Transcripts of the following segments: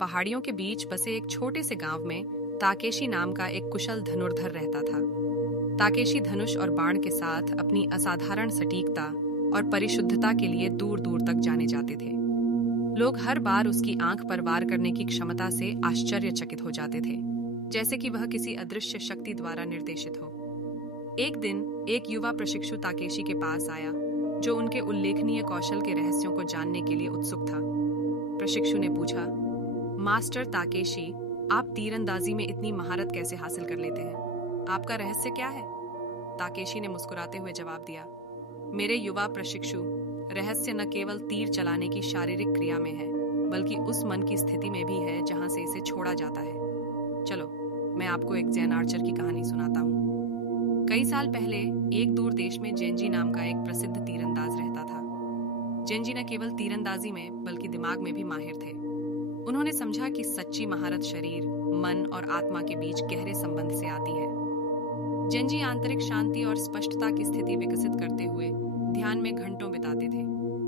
पहाड़ियों के बीच बसे एक छोटे से गांव में ताकेशी नाम का एक कुशल धनुर्धर रहता था। ताकेशी धनुष और बाण के साथ अपनी असाधारण सटीकता और परिशुद्धता के लिए दूर दूर तक जाने जाते थे। लोग हर बार उसकी आंख पर वार करने की क्षमता से आश्चर्यचकित हो जाते थे, जैसे कि वह किसी अदृश्य शक्ति द्वारा निर्देशित हो। एक दिन एक युवा प्रशिक्षु ताकेशी के पास आया, जो उनके उल्लेखनीय कौशल के रहस्यों को जानने के लिए उत्सुक था। प्रशिक्षु ने पूछा, मास्टर ताकेशी, आप तीरंदाजी में इतनी महारत कैसे हासिल कर लेते हैं? आपका रहस्य क्या है? ताकेशी ने मुस्कुराते हुए जवाब दिया, मेरे युवा प्रशिक्षु, रहस्य न केवल तीर चलाने की शारीरिक क्रिया में है, बल्कि उस मन की स्थिति में भी है जहां से इसे छोड़ा जाता है। चलो, मैं आपको एक जैन आर्चर की कहानी सुनाता हूँ। कई साल पहले एक दूर देश में जेंजी नाम का एक प्रसिद्ध तीरंदाज रहता था। जेंजी न केवल तीरंदाजी में बल्कि दिमाग में भी माहिर थे। उन्होंने समझा कि सच्ची महारत शरीर, मन और आत्मा के बीच गहरे संबंध से आती है। जेंजी आंतरिक शांति और स्पष्टता की स्थिति विकसित करते हुए ध्यान में घंटों बिताते थे।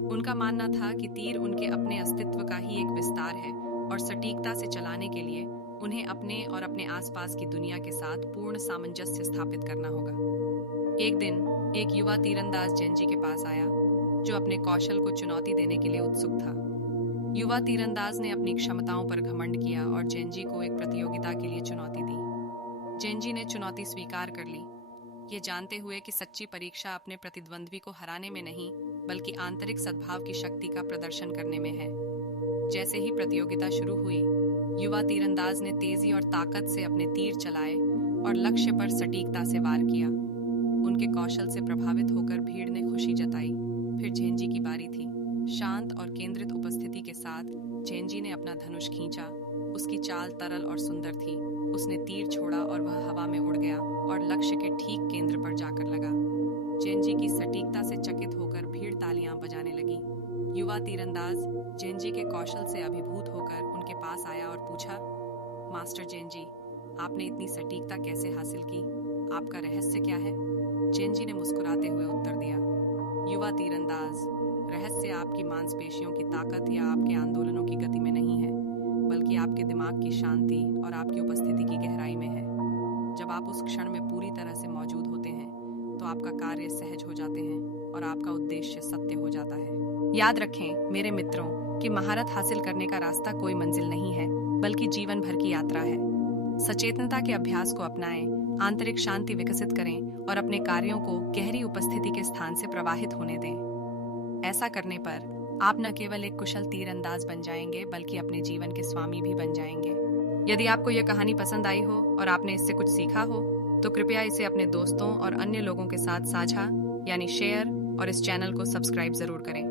उनका मानना था कि तीर उनके अपने अस्तित्व का ही एक विस्तार है और सटीकता से चलाने के लिए उन्हें अपने और अपने आसपास की दुनिया के साथ पूर्ण सामंजस्य स्थापित करना होगा। एक दिन एक युवा तीरंदाज जेंजी के पास आया, जो अपने कौशल को चुनौती देने के लिए उत्सुक था। युवा तीरंदाज ने अपनी क्षमताओं पर घमंड किया और जेंजी को एक प्रतियोगिता के लिए चुनौती दी। जेंजी ने चुनौती स्वीकार कर ली, ये जानते हुए कि सच्ची परीक्षा अपने प्रतिद्वंद्वी को हराने में नहीं, बल्कि आंतरिक सद्भाव की शक्ति का प्रदर्शन करने में है। जैसे ही प्रतियोगिता शुरू हुई, युवा तीरंदाज ने तेजी और ताकत से अपने तीर चलाए और लक्ष्य पर सटीकता से वार किया। उनके कौशल से प्रभावित होकर भीड़ ने खुशी जताई। फिर जेंजी की बारी थी। शांत और केंद्रित उपस्थिति के साथ जेंजी ने अपना धनुष खींचा। उसकी चाल तरल और सुंदर थी। उसने तीर छोड़ा और वह हवा में उड़ गया और लक्ष्य के ठीक केंद्र पर जाकर लगा। जेंजी की सटीकता से चकित होकर भीड़ तालियां बजाने लगी। युवा तीरंदाज जेंजी के कौशल से अभिभूत होकर उनके पास आया और पूछा, मास्टर जेंजी, आपने इतनी सटीकता कैसे हासिल की? आपका रहस्य क्या है? जेंजी ने मुस्कुराते हुए उत्तर दिया, युवा तीरंदाज, रहस्य आपकी मांसपेशियों की ताकत या आपके आंदोलनों की गति में नहीं है, बल्कि आपके दिमाग की शांति और आपकी उपस्थिति की गहराई में है। जब आप उस क्षण में पूरी तरह से मौजूद होते हैं, तो आपका कार्य सहज हो जाते हैं और आपका उद्देश्य सत्य हो जाता है। याद रखें मेरे मित्रों कि महारत हासिल करने का रास्ता कोई मंजिल नहीं है, बल्कि जीवन भर की यात्रा है। सचेतनता के अभ्यास को अपनाएं, आंतरिक शांति विकसित करें और अपने कार्यों को गहरी उपस्थिति के स्थान से प्रवाहित होने दें। ऐसा करने पर आप न केवल एक कुशल तीरंदाज बन जाएंगे, बल्कि अपने जीवन के स्वामी भी बन जाएंगे। यदि आपको यह कहानी पसंद आई हो और आपने इससे कुछ सीखा हो, तो कृपया इसे अपने दोस्तों और अन्य लोगों के साथ साझा यानी शेयर और इस चैनल को सब्सक्राइब जरूर करें।